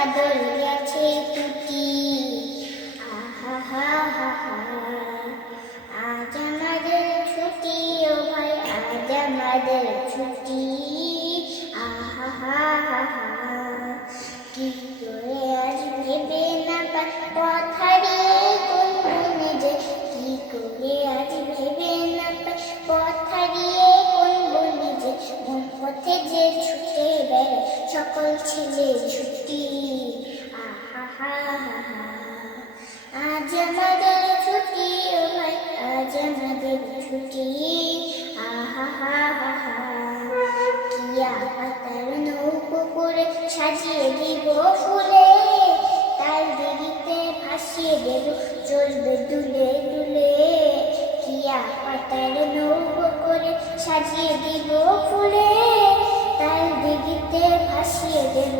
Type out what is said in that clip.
বাদল গেছে টুটি। আহা হা হা হা, আজ আমাদের ছুটি ও ভাই, আজ আমাদের ছুটি। আহা হা হা হা, কি করে আজ ভেবে না পাই পথ হারিয়ে কোন বনে যে, কি করে আজ ভেবে না পাই পথ হারিয়ে কোন বনে যে, কোন পথে যে ছুটে বেড়ায় সকল ছেলে ছুটি। আহা হা হা হা, আজ আমাদের ছুটি ও ভাই, আজ আমাদের ছুটি। আহা হা হা হা, কিয়া পাতার নৌকো করে সাজিয়ে দিব ফুলে, তার দিঘিতে ভাসিয়ে দেব চলবে দুলে দুলে। কিয়া পাতার নৌকো করে সাজিয়ে দিব ফুলে, তার দিঘিতে ভাসিয়ে দেব